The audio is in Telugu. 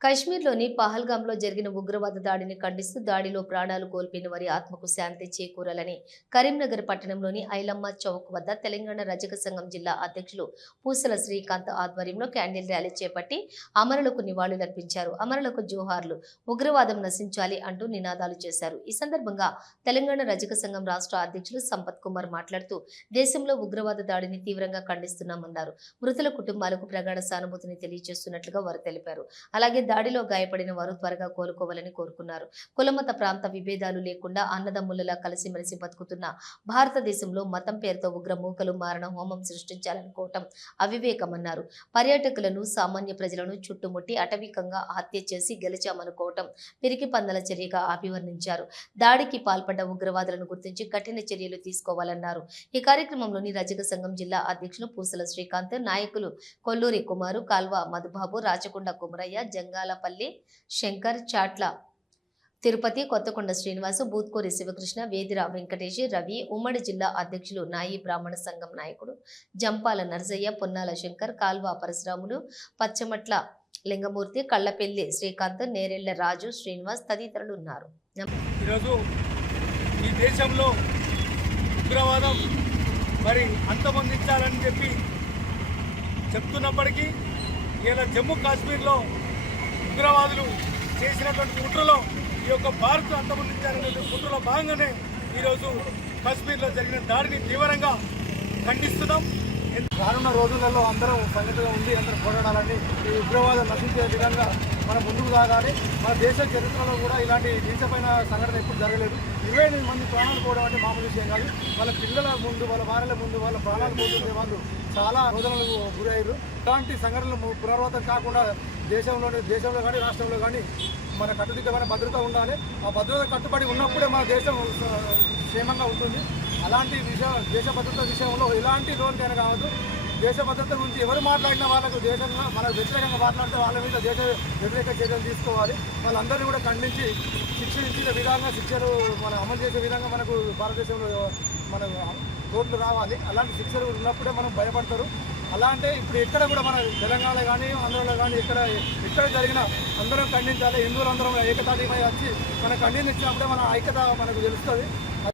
కశ్మీర్లోని పహల్గాంలో జరిగిన ఉగ్రవాద దాడిని ఖండిస్తూ దాడిలో ప్రాణాలు కోల్పోయిన వారి ఆత్మకు శాంతి చేకూరాలని కరీంనగర్ పట్టణంలోని ఐలమ్మ చౌక్ వద్ద తెలంగాణ రజక సంఘం జిల్లా అధ్యక్షులు పూసల శ్రీకాంత్ ఆధ్వర్యంలో క్యాండిల్ ర్యాలీ చేపట్టి అమరులకు నివాళులర్పించారు అమరులకు జోహార్లు ఉగ్రవాదం నశించాలి అంటూ నినాదాలు చేశారు. ఈ సందర్భంగా తెలంగాణ రజక సంఘం రాష్ట్ర అధ్యక్షులు సంపత్ కుమార్ మాట్లాడుతూ దేశంలో ఉగ్రవాద దాడిని తీవ్రంగా ఖండిస్తున్నామన్నారు. మృతుల కుటుంబాలకు ప్రగాఢ సానుభూతిని తెలియజేస్తున్నట్లుగా వారు తెలిపారు. అలాగే దాడిలో గాయపడిన వారు త్వరగా కోలుకోవాలని కోరుకున్నారు. కులమత ప్రాంత విభేదాలు లేకుండా అన్నదమ్ములలా కలిసిమెలిసి బతుకుతున్న భారతదేశంలో మతం పేరుతో ఉగ్ర మూకలు మారణ హోమం సృష్టించాలనుకోవటం అవివేకమన్నారు. పర్యాటకులను సామాన్య ప్రజలను చుట్టుముట్టి అటవికంగా హత్య చేసి గెలిచామనుకోవటం పిరికి పందల చర్యగా అభివర్ణించారు. దాడికి పాల్పడ్డ ఉగ్రవాదులను గుర్తించి కఠిన చర్యలు తీసుకోవాలన్నారు. ఈ కార్యక్రమంలోని రజక సంఘం జిల్లా అధ్యక్షులు పూసల శ్రీకాంత్ నాయకులు కొల్లూరి కుమారు కాల్వ మధుబాబు రాచకొండ కుమరయ్య జంగ జంగాలపల్లి శంకర్ చాట్ల తిరుపతి కొత్తకొండ శ్రీనివాసు బూత్కూరి శివకృష్ణ వేదిర వెంకటేష్ రవి ఉమ్మడి జిల్లా అధ్యక్షులు నాయి బ్రాహ్మణ సంఘం నాయకుడు జంపాల నరసయ్య పొన్నాల శంకర్ కాల్వ పరశురాములు పచ్చమట్ల లింగమూర్తి కళ్ళపెల్లి శ్రీకాంత్ నేరెళ్ళ రాజు శ్రీనివాస్ తదితరులు ఉన్నారు. ఈరోజు ఈ దేశంలో ఉగ్రవాదం మరి అంతమొందించాలని చెప్పి చెప్తున్నప్పటికీ ఇలా జమ్మూ కాశ్మీర్లో ఉగ్రవాదులు చేసినటువంటి కుట్రలో ఈ యొక్క భారత్ అంతమొందించాలనే కుట్రలో భాగంగానే ఈరోజు కాశ్మీర్లో జరిగిన దాడిని తీవ్రంగా ఖండిస్తున్నాం. రానున్న రోజులలో అందరం సంగతిగా ఉండి అందరం పోరాడాలని ఈ ఉగ్రవాదం నశించే విధంగా మనం ముందుకు సాగాలి మన దేశ చరిత్రలో కూడా ఇలాంటి నీచమైన సంఘటన ఎప్పుడు జరగలేదు. ఇరవై ఎనిమిది మంది ప్రాణాలు పోవడం అంటే మామూలు విషయం కాదు. వాళ్ళ పిల్లల ముందు వాళ్ళ భార్యల ముందు వాళ్ళ ప్రాణాలు పోతుండే వాళ్ళు చాలా రోదనలకు గురయ్యారు. ఇలాంటి సంఘటనలు పునరావృతం కాకుండా దేశంలోని దేశంలో కానీ రాష్ట్రంలో కానీ మన కట్టుదిట్టమైన భద్రత ఉండాలి. ఆ భద్రత కట్టుబడి ఉన్నప్పుడే మన దేశం క్షేమంగా ఉంటుంది. అలాంటి విషయం దేశ భద్రత విషయంలో ఎలాంటి లోన్కైనా కావద్దు. దేశ భద్రత గురించి ఎవరు మాట్లాడిన వాళ్ళకు దేశంలో మనకు వ్యతిరేకంగా మాట్లాడితే వాళ్ళ మీద దేశ వ్యతిరేక చర్యలు తీసుకోవాలి. వాళ్ళందరినీ కూడా ఖండించి శిక్ష విధంగా శిక్షలు మన అమలు చేసే విధంగా మనకు భారతదేశంలో మన కోర్టులు రావాలి. అలాంటి శిక్షలు ఉన్నప్పుడే మనం భయపడతారు. అలా అంటే ఇప్పుడు ఎక్కడ కూడా మన తెలంగాణ కానీ ఆంధ్రలో కానీ ఎక్కడ ఎక్కడ జరిగినా అందరం ఖండించాలి. హిందువులందరం ఏకతాటిపై వచ్చి మనం ఖండించినప్పుడే మన ఐక్యత మనకు తెలుస్తుంది.